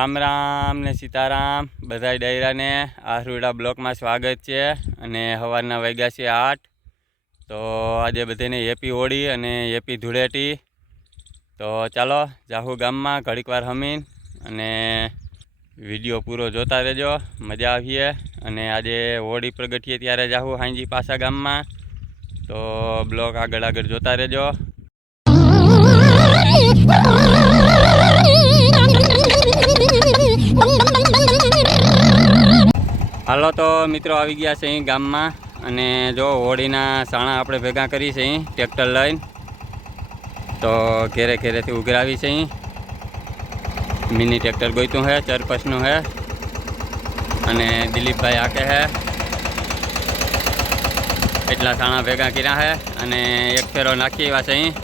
રામ રામ ને સીતારામ બધા ડાયરાને આહરુડા બ્લોકમાં સ્વાગત છે। અને સવારના વાગ્યા છે 8। તો આજે બધાને હેપી હોળી અને હેપી ધૂળેટી। તો ચાલો જાહુ ગામમાં ઘડીક વાર હમીન અને વિડીયો પૂરો જોતા રહેજો, મજા આવીએ। અને આજે હોળી પ્રગટીએ ત્યારે જાહુ હાંજી પાછા ગામમાં, તો બ્લોક આગળ જોતા રહેજો। હાલો તો મિત્રો આવી ગયા છે અહીં ગામમાં, અને જો હોળીના સાણા આપણે ભેગા કરી છે અહીં ટ્રેક્ટર લઈને। તો ઘેરે ઘેરેથી ઉઘરાવી છે અહીં, મિની ટ્રેક્ટર ગોઈતું છે, ચરપસનું છે, અને દિલીપભાઈ આકે છે। એટલા સાણા ભેગા કર્યા છે અને એક ફેરો નાખી એવા છે અહીં।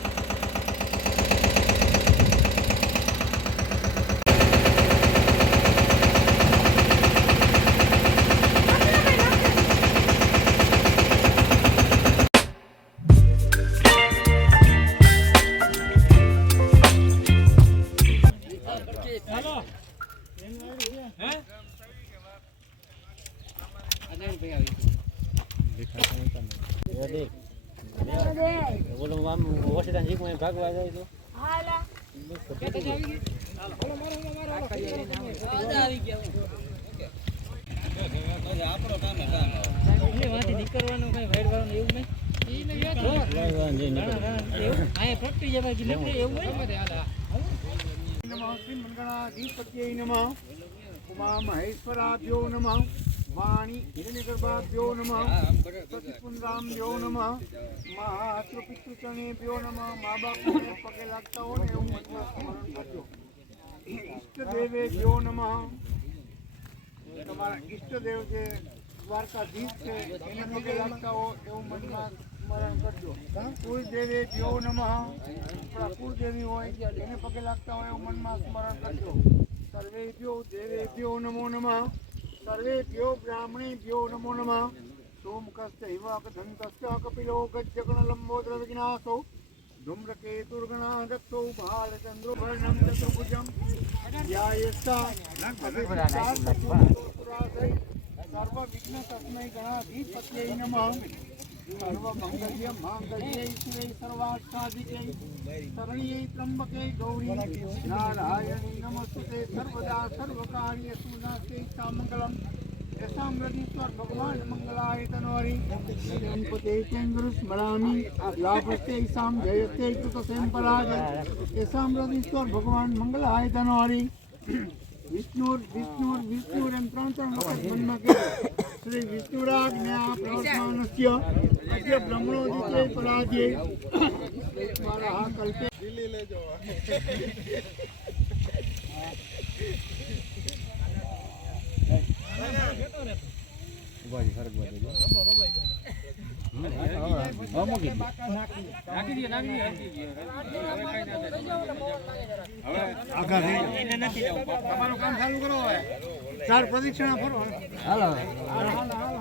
उमा महेश्वराभ्यो नमः, वाणी हिरण्यगर्भाभ्यो नमः, सतीपुंद्राभ्यो नमः, मातृपितृचरणेभ्यो नमः। माँ बाप ने पगे लगता हो ने एवं मंत्र स्मरण करजो। इष्ट देवेभ्यो नमः, તમારા ઈષ્ટદેવ જે દ્વારકાધીશ છે એને પગે લાગતા હો એવું મનમાં સ્મરણ કરજો। કુળદેવેભ્યો નમઃ, આપણા કુળદેવી હોય એને પગે લાગતા હોય એવું મનમાં સ્મરણ કરજો। सर्वेभ्यो देवेभ्यो नमो नमः, सर्वेभ्यो ब्राह्मणेभ्यो नमो नमः। सोमकस्य हिवाकधन्तस्य कपिलो गज्जगणलम्बोदर विघ्नासो धूम्रकेतुर्गणागतो भालचन्द्रोभरणं चतुर्भुजं ध्यायेत्ता सर्वविघ्न तस्मै गणाधिपतये नमः। सर्वमंगल्य मांगल्ये शिवे सर्वार्थसाधिके शरण्ये त्र्यंबके गौरी नारायणी नमस्ते सर्वदा सर्वकार्येषु नास्ते सामंगलम्। यसां हृदीश्वर भगवान मंगलाय तनोरि गणपते चंद्र स्मरामि लाभस्ते सां जयस्ते कृतसें पराग। यसां हृदीश्वर भगवान मंगलाय तनोरि विष्णुरन्त्रं वखत श्री विष्णुराज्ञा प्रवर्तमानस्य अद्य ब्रह्मणोदिते पराजये स्वाहा कल्पे दिल्ली ले जाओ। भाई फर्क बात है તમારું કામ ચાલુ કરો હવે 4 પ્રદક્ષિણા ફરો હાલો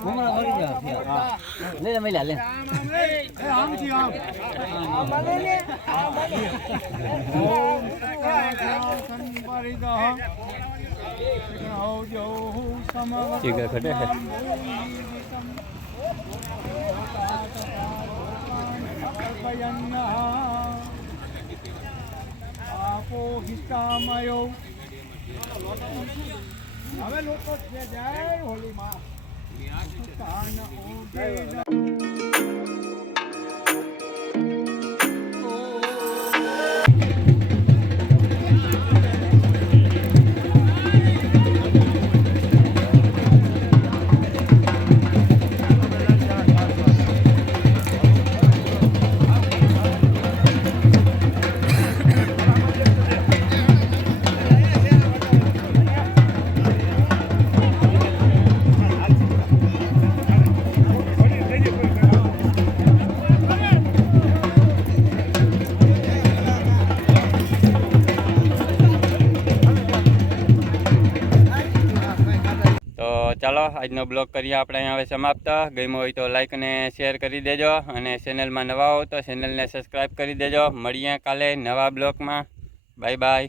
ઘુમરા ફરી જાવ લે મેલા લે આમ થી આમ બને ને ઓમ સંપરિદહ હો જો સમવ ठीक है खड़े है આપો હિતામયો હવે લોકો છે જય હોલીમાં કાન ઉડે ચાલો આજનો બ્લોગ કરીએ આપણે અહીંયા હવે સમાપ્ત। ગમ્યો હોય તો લાઈક અને શેર કરી દેજો, અને ચેનલમાં નવા હો તો ચેનલને સબસ્ક્રાઈબ કરી દેજો। મળીએ કાલે નવા બ્લોગમાં। Bye bye.